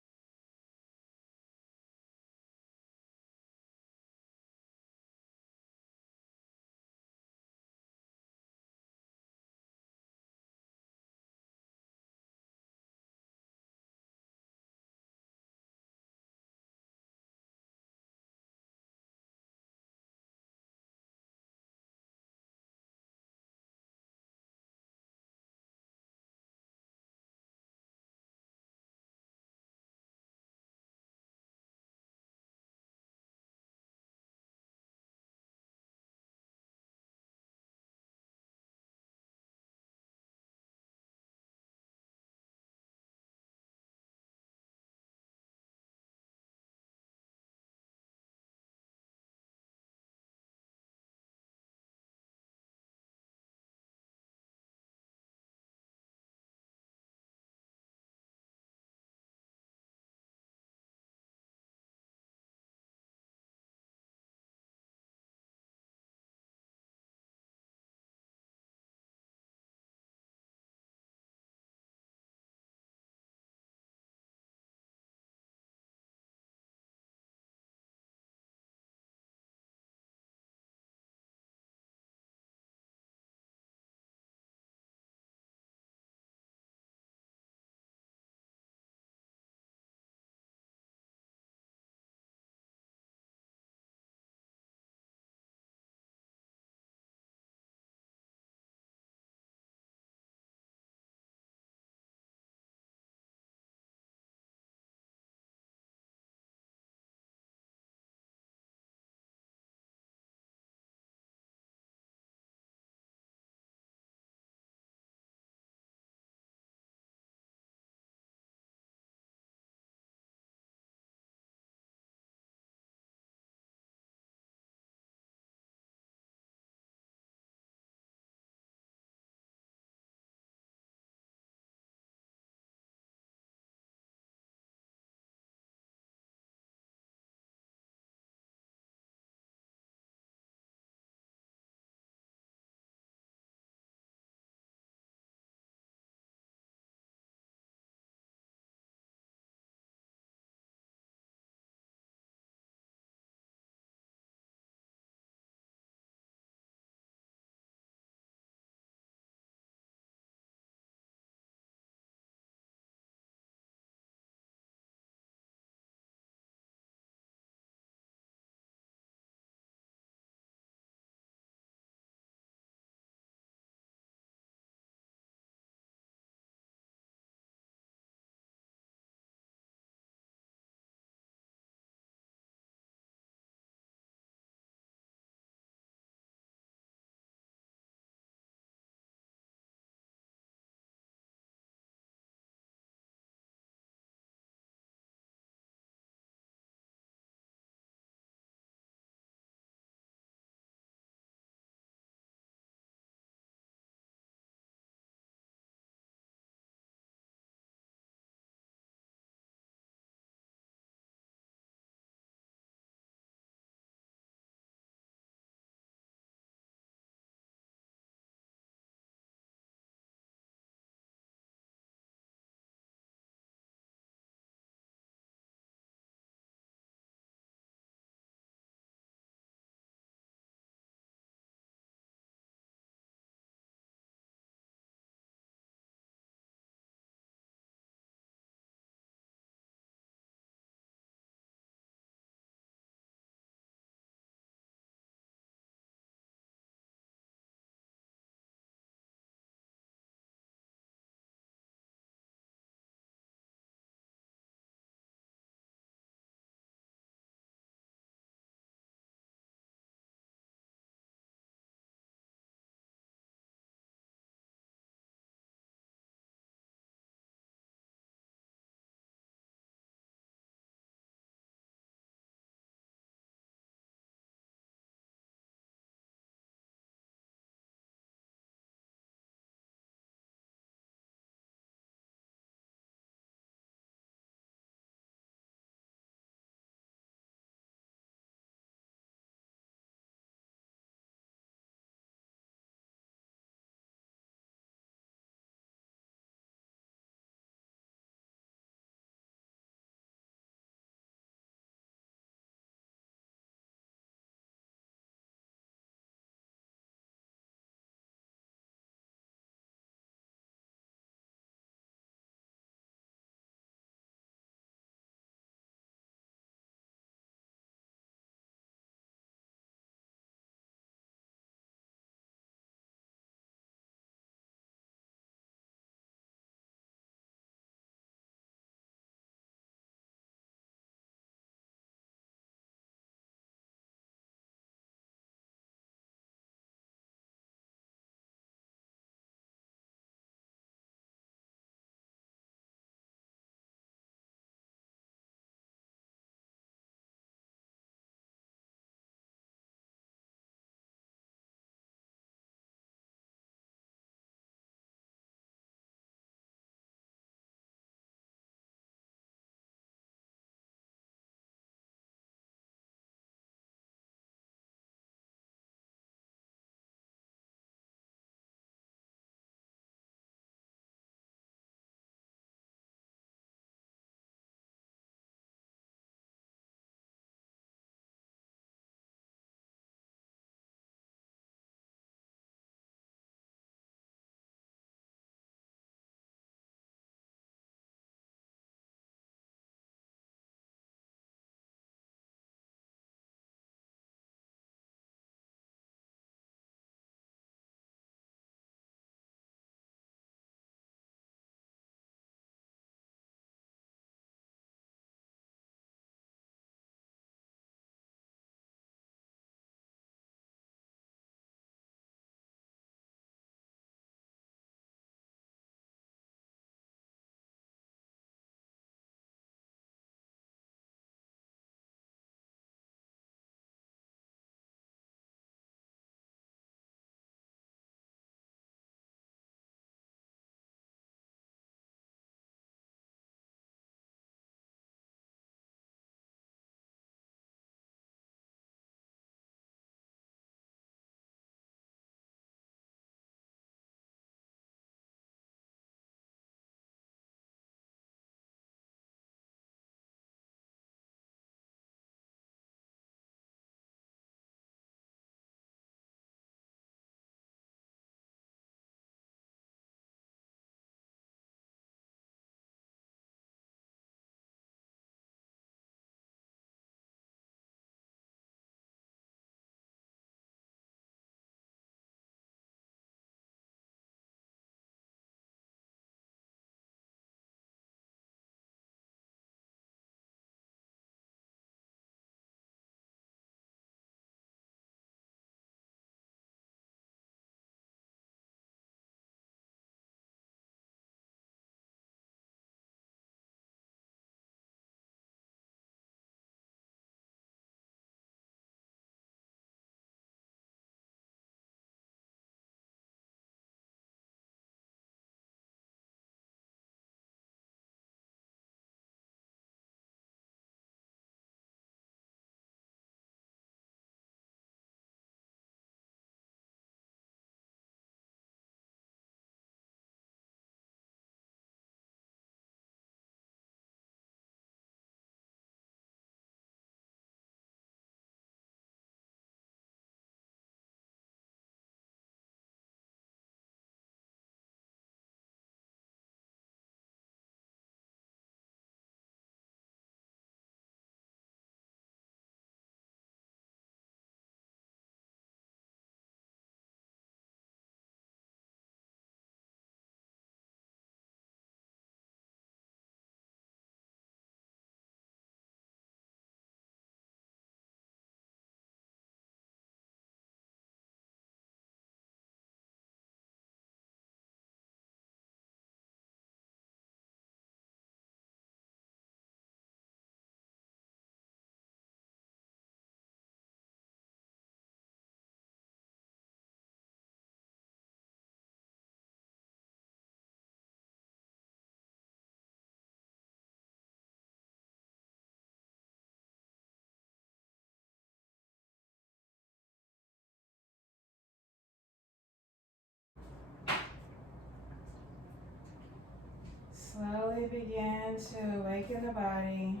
Slowly begin to awaken the body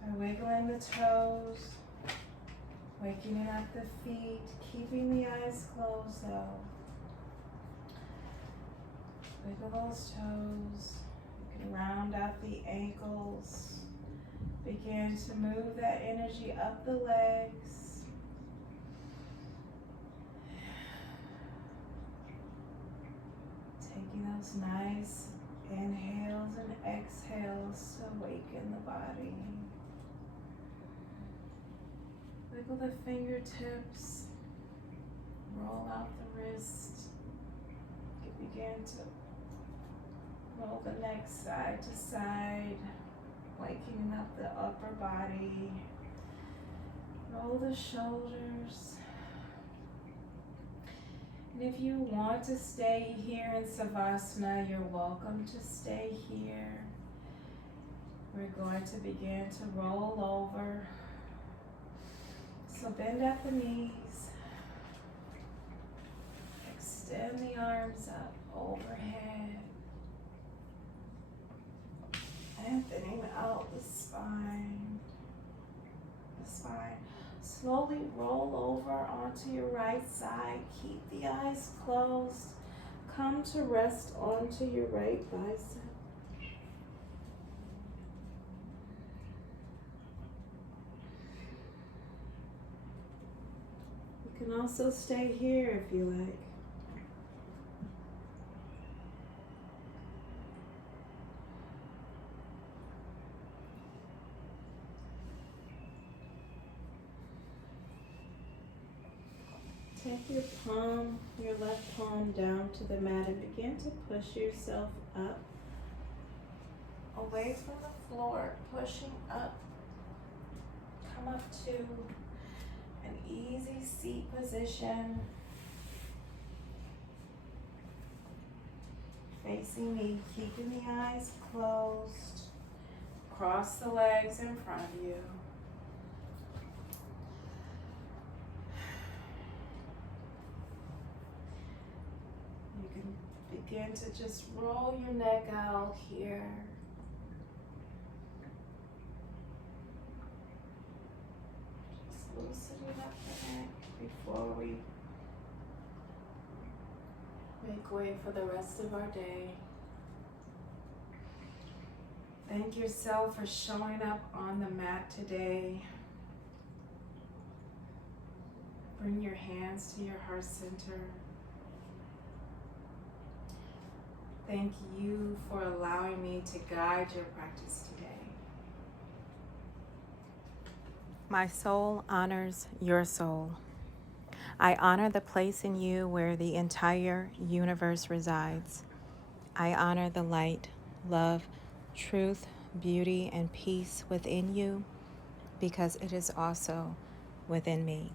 by wiggling the toes, waking up the feet, keeping the eyes closed though. Wiggle those toes. You can round out the ankles. Begin to move that energy up the legs. Taking those nice inhales and exhales to awaken the body. Wiggle the fingertips. Roll out the wrist. Begin to roll the neck side to side, waking up the upper body. Roll the shoulders. And if you want to stay here in Savasana, you're welcome to stay here. We're going to begin to roll over. So bend at the knees. Extend the arms up overhead. Lengthening out the spine. Slowly roll over onto your right side. Keep the eyes closed. Come to rest onto your right bicep. You can also stay here if you like. Take your left palm down to the mat and begin to push yourself up, away from the floor, pushing up. Come up to an easy seat position, facing me, keeping the eyes closed. Cross the legs in front of you. Begin to just roll your neck out here. Just loosening up the neck before we make way for the rest of our day. Thank yourself for showing up on the mat today. Bring your hands to your heart center. Thank you for allowing me to guide your practice today. My soul honors your soul. I honor the place in you where the entire universe resides. I honor the light, love, truth, beauty, and peace within you because it is also within me.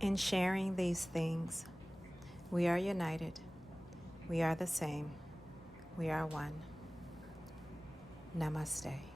In sharing these things, we are united. We are the same. We are one. Namaste.